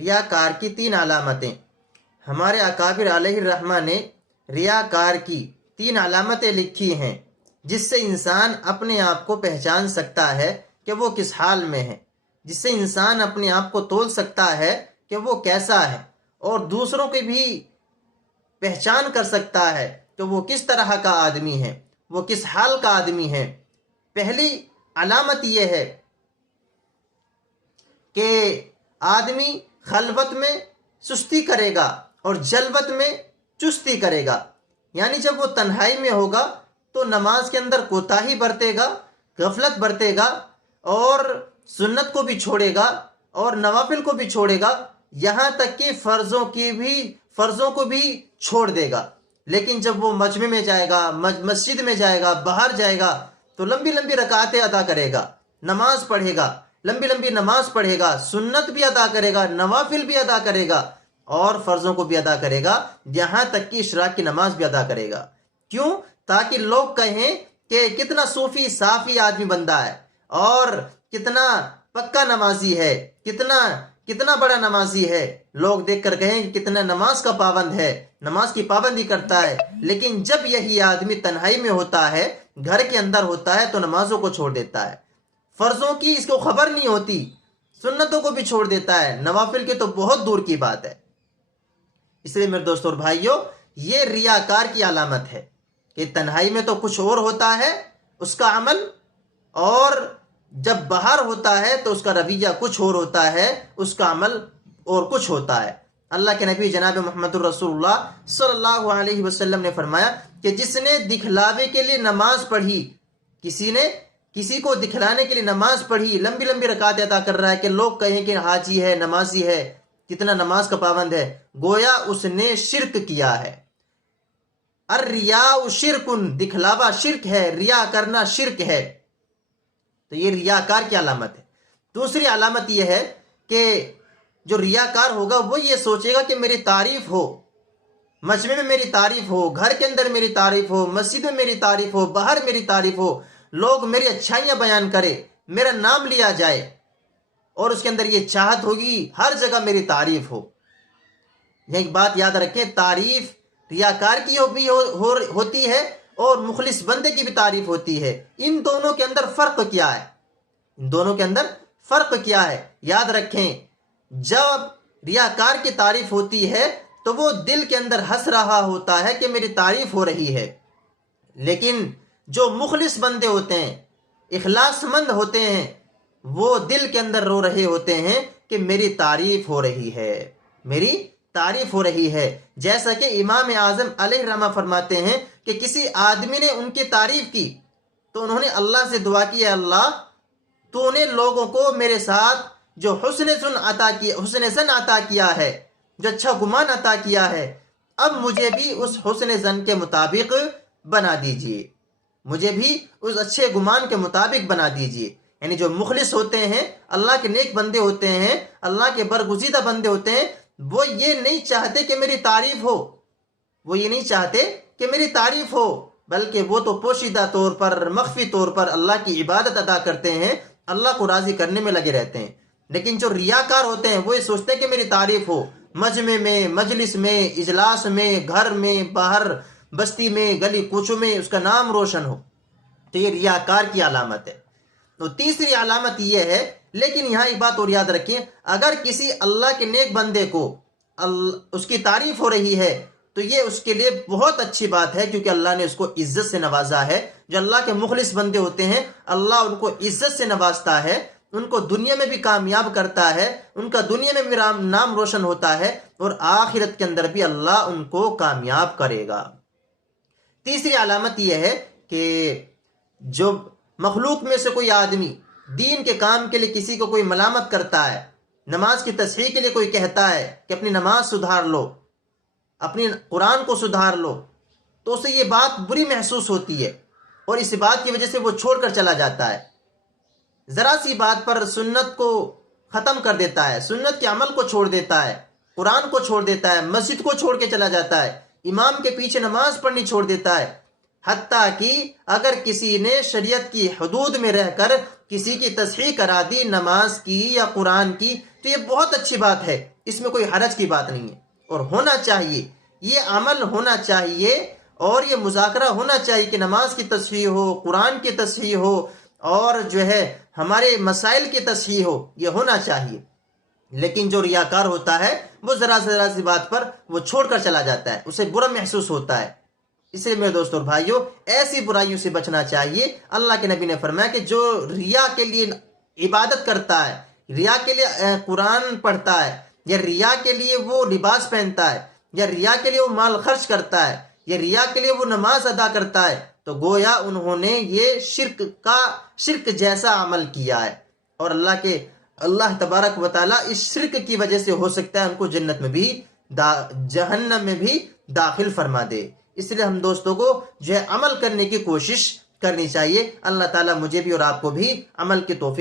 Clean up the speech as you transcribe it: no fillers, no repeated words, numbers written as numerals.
ریاکار کی 3 علامتیں۔ ہمارے اکابر علیہ الرحمہ نے ریاکار کی 3 علامتیں لکھی ہیں جس سے انسان اپنے آپ کو پہچان سکتا ہے کہ وہ کس حال میں ہے، جس سے انسان اپنے آپ کو تول سکتا ہے کہ وہ کیسا ہے، اور دوسروں کی بھی پہچان کر سکتا ہے کہ وہ کس طرح کا آدمی ہے، وہ کس حال کا آدمی ہے۔ پہلی علامت یہ ہے کہ آدمی خلوت میں سستی کرے گا اور جلوت میں چستی کرے گا، یعنی جب وہ تنہائی میں ہوگا تو نماز کے اندر کوتاہی برتے گا، غفلت برتے گا، اور سنت کو بھی چھوڑے گا اور نوافل کو بھی چھوڑے گا، یہاں تک کہ فرضوں کو بھی چھوڑ دے گا۔ لیکن جب وہ مجمع میں جائے گا، مسجد میں جائے گا، باہر جائے گا، تو لمبی لمبی رکعتیں ادا کرے گا، نماز پڑھے گا، لمبی لمبی نماز پڑھے گا، سنت بھی ادا کرے گا، نوافل بھی ادا کرے گا، اور فرضوں کو بھی ادا کرے گا، یہاں تک کہ اشراق کی نماز بھی ادا کرے گا۔ کیوں؟ تاکہ لوگ کہیں کہ کتنا صوفی صافی آدمی بندہ ہے، اور کتنا پکا نمازی ہے، کتنا بڑا نمازی ہے، لوگ دیکھ کر کہیں کہ کتنا نماز کا پابند ہے، نماز کی پابندی کرتا ہے۔ لیکن جب یہی آدمی تنہائی میں ہوتا ہے، گھر کے اندر ہوتا ہے، تو نمازوں کو چھوڑ دیتا ہے، فرضوں کی اس کو خبر نہیں ہوتی، سنتوں کو بھی چھوڑ دیتا ہے، نوافل کے تو بہت دور کی بات ہے۔ اس لیے میرے دوستوں اور بھائیوں، یہ ریاکار کی علامت ہے کہ تنہائی میں تو کچھ اور ہوتا ہے اس کا عمل، اور جب باہر ہوتا ہے تو اس کا رویہ کچھ اور ہوتا ہے، اس کا عمل اور کچھ ہوتا ہے۔ اللہ کے نبی جناب محمد الرسول اللہ صلی اللہ علیہ وسلم نے فرمایا کہ جس نے دکھلاوے کے لیے نماز پڑھی، کسی کو دکھلانے کے لیے نماز پڑھی، لمبی لمبی رکعتیں ادا کر رہا ہے کہ لوگ کہیں کہ حاجی ہے، نمازی ہے، کتنا نماز کا پابند ہے، گویا اس نے شرک کیا ہے۔ الریاء شرکن، دکھلاوا شرک ہے، ریا کرنا شرک ہے، تو یہ ریاکار کی علامت ہے۔ دوسری علامت یہ ہے کہ جو ریاکار ہوگا وہ یہ سوچے گا کہ میری تعریف ہو، مجمع میں میری تعریف ہو، گھر کے اندر میری تعریف ہو، مسجد میں میری تعریف ہو، باہر میری تعریف ہو، لوگ میری اچھائیاں بیان کرے، میرا نام لیا جائے، اور اس کے اندر یہ چاہت ہوگی ہر جگہ میری تعریف ہو۔ یہ ایک بات یاد رکھیں، تعریف ریاکار کی بھی ہوتی ہے اور مخلص بندے کی بھی تعریف ہوتی ہے۔ ان دونوں کے اندر فرق کیا ہے؟ یاد رکھیں، جب ریاکار کی تعریف ہوتی ہے تو وہ دل کے اندر ہنس رہا ہوتا ہے کہ میری تعریف ہو رہی ہے، لیکن جو مخلص بندے ہوتے ہیں، اخلاص مند ہوتے ہیں، وہ دل کے اندر رو رہے ہوتے ہیں کہ میری تعریف ہو رہی ہے۔ جیسا کہ امام اعظم علیہ الرحمہ فرماتے ہیں کہ کسی آدمی نے ان کی تعریف کی تو انہوں نے اللہ سے دعا کی، اے اللہ تو نے لوگوں کو میرے ساتھ جو حسن زن عطا کیا ہے، جو اچھا گمان عطا کیا ہے، اب مجھے بھی اس حسن زن کے مطابق بنا دیجئے، مجھے بھی اس اچھے گمان کے مطابق بنا دیجئے۔ یعنی جو مخلص ہوتے ہیں، اللہ کے نیک بندے ہوتے ہیں، اللہ کے برگزیدہ بندے ہوتے ہیں، وہ یہ نہیں چاہتے کہ میری تعریف ہو، بلکہ وہ تو پوشیدہ طور پر، مخفی طور پر اللہ کی عبادت ادا کرتے ہیں، اللہ کو راضی کرنے میں لگے رہتے ہیں۔ لیکن جو ریاکار ہوتے ہیں وہ یہ سوچتے ہیں کہ میری تعریف ہو، مجمع میں، مجلس میں، اجلاس میں، گھر میں، باہر بستی میں، گلی کوچوں میں اس کا نام روشن ہو، تو یہ ریاکار کی علامت ہے۔ تو تیسری علامت یہ ہے، لیکن یہاں ایک بات اور یاد رکھیں، اگر کسی اللہ کے نیک بندے کو اس کی تعریف ہو رہی ہے تو یہ اس کے لیے بہت اچھی بات ہے، کیونکہ اللہ نے اس کو عزت سے نوازا ہے۔ جو اللہ کے مخلص بندے ہوتے ہیں، اللہ ان کو عزت سے نوازتا ہے، ان کو دنیا میں بھی کامیاب کرتا ہے، ان کا دنیا میں بھی نام روشن ہوتا ہے، اور آخرت کے اندر بھی اللہ ان کو کامیاب کرے گا۔ تیسری علامت یہ ہے کہ جو مخلوق میں سے کوئی آدمی دین کے کام کے لیے کسی کو کوئی ملامت کرتا ہے، نماز کی تصحیح کے لیے کوئی کہتا ہے کہ اپنی نماز سدھار لو، اپنی قرآن کو سدھار لو، تو اسے یہ بات بری محسوس ہوتی ہے، اور اس بات کی وجہ سے وہ چھوڑ کر چلا جاتا ہے، ذرا سی بات پر سنت کو ختم کر دیتا ہے، سنت کے عمل کو چھوڑ دیتا ہے، قرآن کو چھوڑ دیتا ہے، مسجد کو چھوڑ کے چلا جاتا ہے، امام کے پیچھے نماز پڑھنی چھوڑ دیتا ہے۔ حتیٰ کہ اگر کسی نے شریعت کی حدود میں رہ کر کسی کی تصحیح کرا دی نماز کی یا قرآن کی، تو یہ بہت اچھی بات ہے، اس میں کوئی حرج کی بات نہیں ہے، اور ہونا چاہیے، یہ عمل ہونا چاہیے، اور یہ مذاکرہ ہونا چاہیے کہ نماز کی تصحیح ہو، قرآن کی تصحیح ہو، اور جو ہے ہمارے مسائل کی تصحیح ہو، یہ ہونا چاہیے۔ لیکن جو ریاکار ہوتا ہے وہ ذرا سی بات پر وہ چھوڑ کر چلا جاتا ہے، اسے برا محسوس ہوتا ہے۔ اس لیے میرے دوستوں اور بھائیوں، ایسی برائیوں سے بچنا چاہیے۔ اللہ کے نبی نے فرمایا کہ جو ریا کے لیے عبادت کرتا ہے، ریا کے لیے قرآن پڑھتا ہے، یا ریا کے لیے وہ لباس پہنتا ہے، یا ریا کے لیے وہ مال خرچ کرتا ہے، یا ریا کے لیے وہ نماز ادا کرتا ہے، تو گویا انہوں نے یہ شرک جیسا عمل کیا ہے، اور اللہ تبارک و تعالیٰ اس شرک کی وجہ سے ہو سکتا ہے ان کو جنت میں بھی جہنم میں بھی داخل فرما دے۔ اس لیے ہم دوستوں کو جو ہے عمل کرنے کی کوشش کرنی چاہیے۔ اللہ تعالیٰ مجھے بھی اور آپ کو بھی عمل کی توفیق